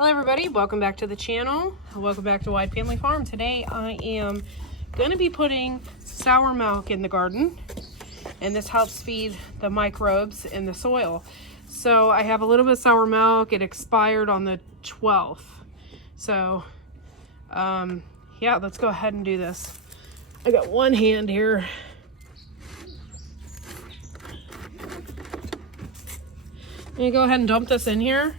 Hello everybody, welcome back to the channel. Welcome back to Wide Family Farm. Today I am going to be putting sour milk in the garden, and this helps feed the microbes in the soil. So I have a little bit of sour milk. It expired on the 12th. So yeah, let's go ahead and do this. I got one hand here. I'm going to go ahead and dump this in here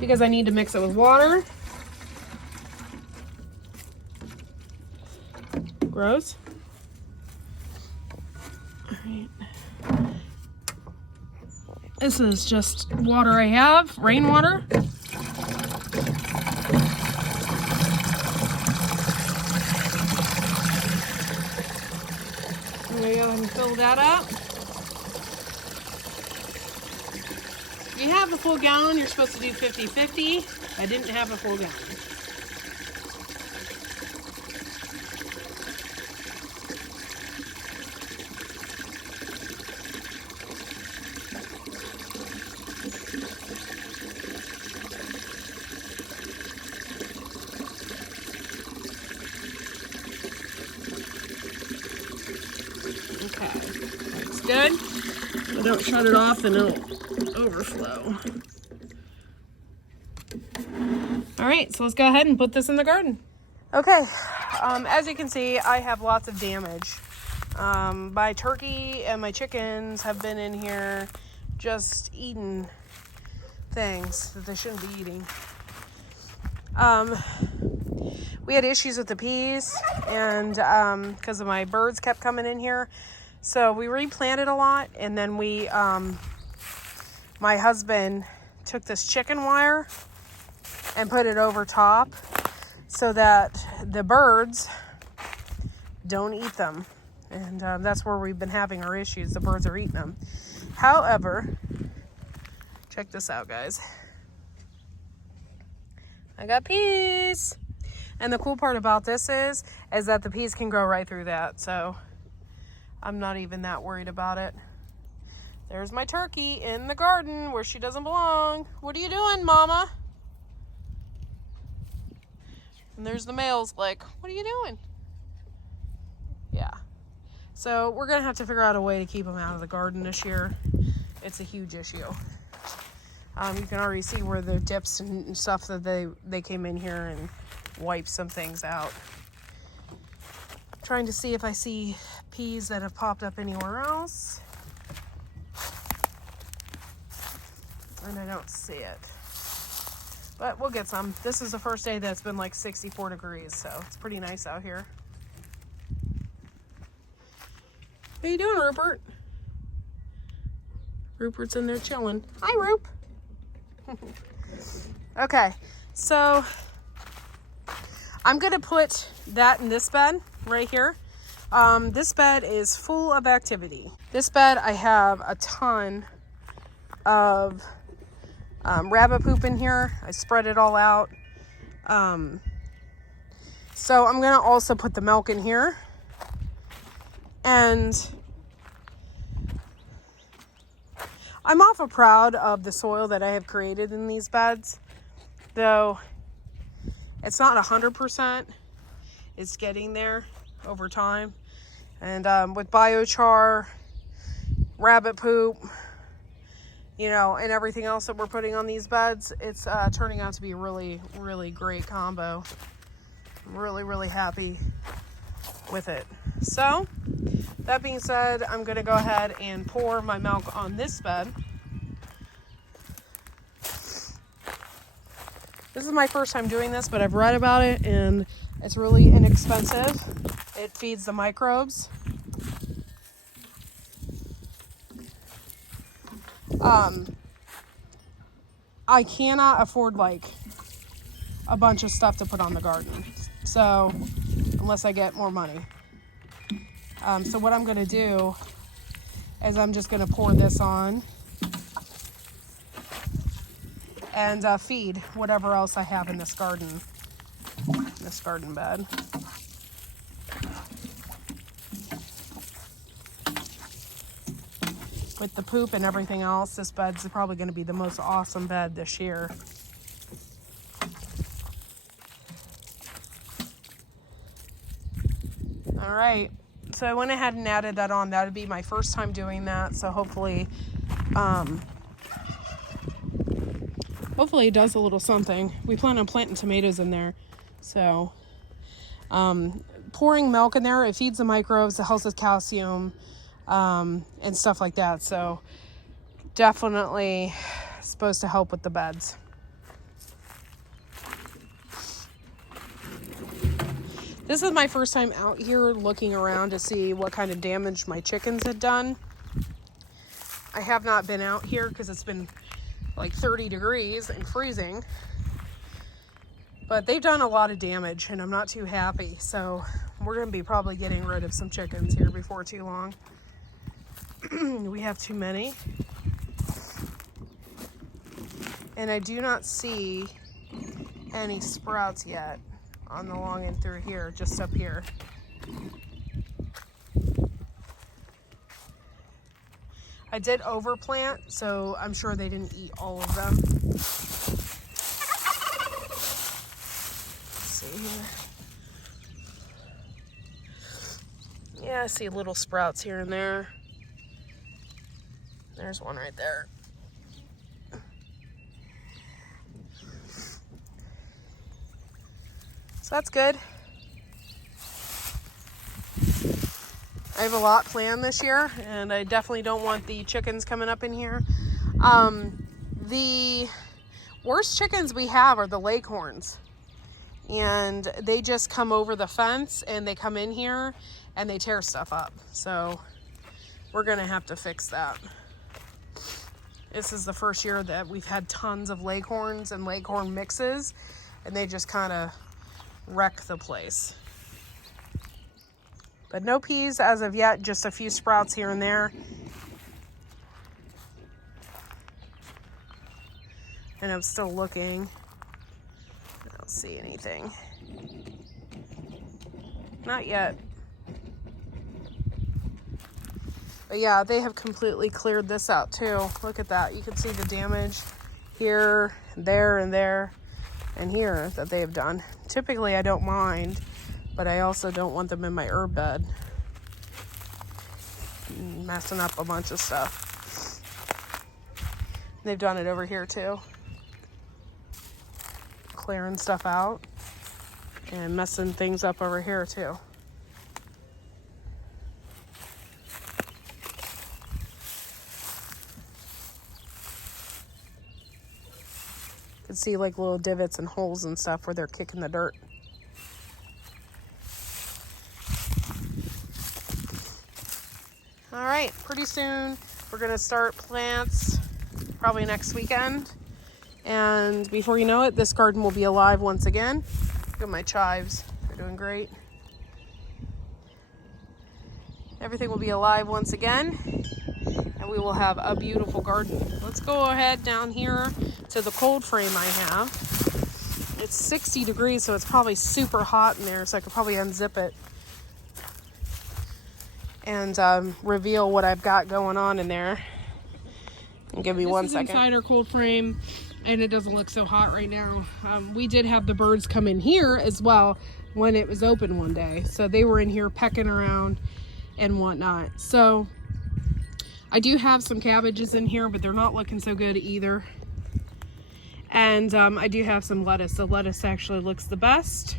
because I need to mix it with water. Gross. All right. This is just water I have, rainwater. I'm gonna go ahead and fill that up. If you have a full gallon, you're supposed to do 50-50. I didn't have a full gallon. Okay, that's good. I don't shut it off and it'll overflow. All right, so let's go ahead and put this in the garden. Okay, as you can see, I have lots of damage. My turkey and my chickens have been in here just eating things that they shouldn't be eating. We had issues with the peas, and because of my birds kept coming in here. So we replanted a lot, and then my husband took this chicken wire and put it over top so that the birds don't eat them. And that's where we've been having our issues. The birds are eating them. However, check this out, guys. I got peas. And the cool part about this is that the peas can grow right through that. So I'm not even that worried about it. There's my turkey in the garden where she doesn't belong. What are you doing, Mama? And there's the males like, what are you doing? Yeah. So we're going to have to figure out a way to keep them out of the garden this year. It's a huge issue. You can already see where the dips and stuff that they came in here and wiped some things out. Trying to see if I see peas that have popped up anywhere else. And I don't see it. But we'll get some. This is the first day that's been like 64 degrees, so it's pretty nice out here. How you doing, Rupert? Rupert's in there chilling. Hi, Rup. Okay, so I'm gonna put that in this bed right here. This bed is full of activity. This bed, I have a ton of rabbit poop in here. I spread it all out. So I'm gonna also put the milk in here. And I'm awful proud of the soil that I have created in these beds, though it's not 100%. It's getting there over time. And with biochar, rabbit poop, you know, and everything else that we're putting on these beds, it's turning out to be a really, really great combo. I'm really, really happy with it. So, that being said, I'm going to go ahead and pour my milk on this bed. This is my first time doing this, but I've read about it, and it's really inexpensive. It feeds the microbes. I cannot afford like a bunch of stuff to put on the garden. So, unless I get more money. So what I'm going to do is I'm just going to pour this on and feed whatever else I have in this garden bed. With the poop and everything else, this bed's probably going to be the most awesome bed this year. All right. So I went ahead and added that on. That would be my first time doing that. So hopefully it does a little something. We plan on planting tomatoes in there. So pouring milk in there, it feeds the microbes, it helps with calcium, and stuff like that. So definitely supposed to help with the beds. This is my first time out here looking around to see what kind of damage my chickens had done. I have not been out here because it's been like 30 degrees and freezing. But they've done a lot of damage and I'm not too happy. So we're going to be probably getting rid of some chickens here before too long. We have too many. And I do not see any sprouts yet on the long end through here, just up here. I did overplant, so I'm sure they didn't eat all of them. Let's see here. Yeah, I see little sprouts here and there. There's one right there. So that's good. I have a lot planned this year, and I definitely don't want the chickens coming up in here. The worst chickens we have are the leghorns, and they just come over the fence and they come in here and they tear stuff up. So we're gonna have to fix that. This is the first year that we've had tons of leghorns and leghorn mixes, and they just kind of wreck the place. But no peas as of yet, just a few sprouts here and there. And I'm still looking. I don't see anything. Not yet. But yeah, they have completely cleared this out too. Look at that. You can see the damage here, there, and there, and here that they have done. Typically, I don't mind, but I also don't want them in my herb bed, messing up a bunch of stuff. They've done it over here too, clearing stuff out and messing things up over here too. You can see like little divots and holes and stuff where they're kicking the dirt. All right, pretty soon we're gonna start plants, probably next weekend. And before you know it, this garden will be alive once again. Look at my chives, they're doing great. Everything will be alive once again, and we will have a beautiful garden. Let's go ahead down here to the cold frame I have. It's 60 degrees, so it's probably super hot in there, so I could probably unzip it and reveal what I've got going on in there. And give me 1 second. This is inside our cold frame, and it doesn't look so hot right now. We did have the birds come in here as well when it was open one day, so they were in here pecking around and whatnot. So I do have some cabbages in here, but they're not looking so good either. And I do have some lettuce. The lettuce actually looks the best,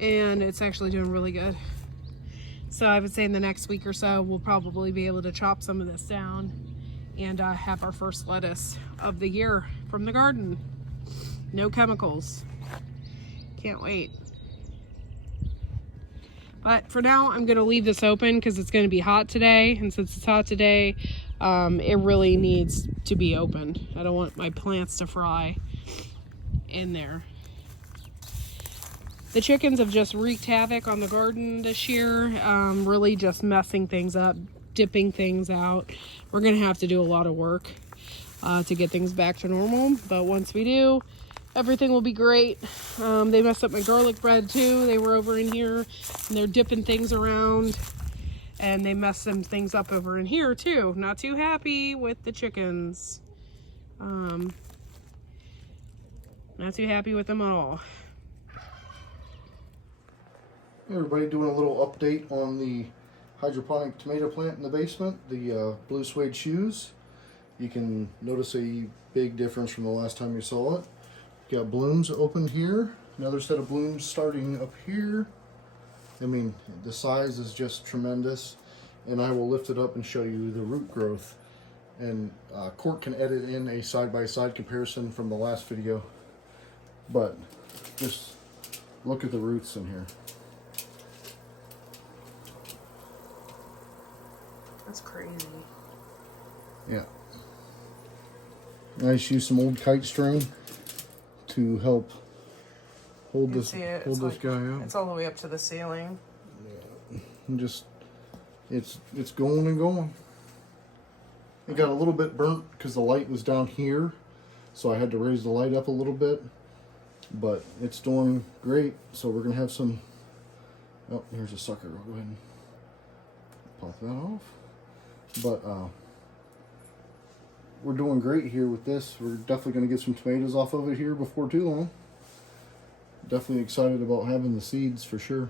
and it's actually doing really good. So I would say in the next week or so, we'll probably be able to chop some of this down and have our first lettuce of the year from the garden. No chemicals. Can't wait. But for now, I'm gonna leave this open because it's gonna be hot today. And since it's hot today, it really needs to be opened. I don't want my plants to fry in there. The chickens have just wreaked havoc on the garden this year, really just messing things up, dipping things out. We're gonna have to do a lot of work to get things back to normal, but once we do, everything will be great. They messed up my garlic bread too. They were over in here and they're dipping things around, and they messed some things up over in here too. Not too happy with the chickens. Not too happy with them at all. Hey everybody, doing a little update on the hydroponic tomato plant in the basement, the blue suede shoes. You can notice a big difference from the last time you saw it. Got blooms opened here, another set of blooms starting up here. I mean, the size is just tremendous, and I will lift it up and show you the root growth. And Court can edit in a side-by-side comparison from the last video, but just look at the roots in here. That's crazy. Yeah. I just used some old kite string to help hold this guy up. It's all the way up to the ceiling. Yeah. And just it's going and going. It got a little bit burnt because the light was down here, so I had to raise the light up a little bit. But it's doing great. So we're gonna have some. Oh, here's a sucker. I'll go ahead and pop that off. But we're doing great here with this. We're definitely going to get some tomatoes off of it here before too long. Definitely excited about having the seeds for sure.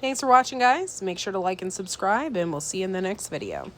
Thanks for watching, guys. Make sure to like and subscribe, and we'll see you in the next video.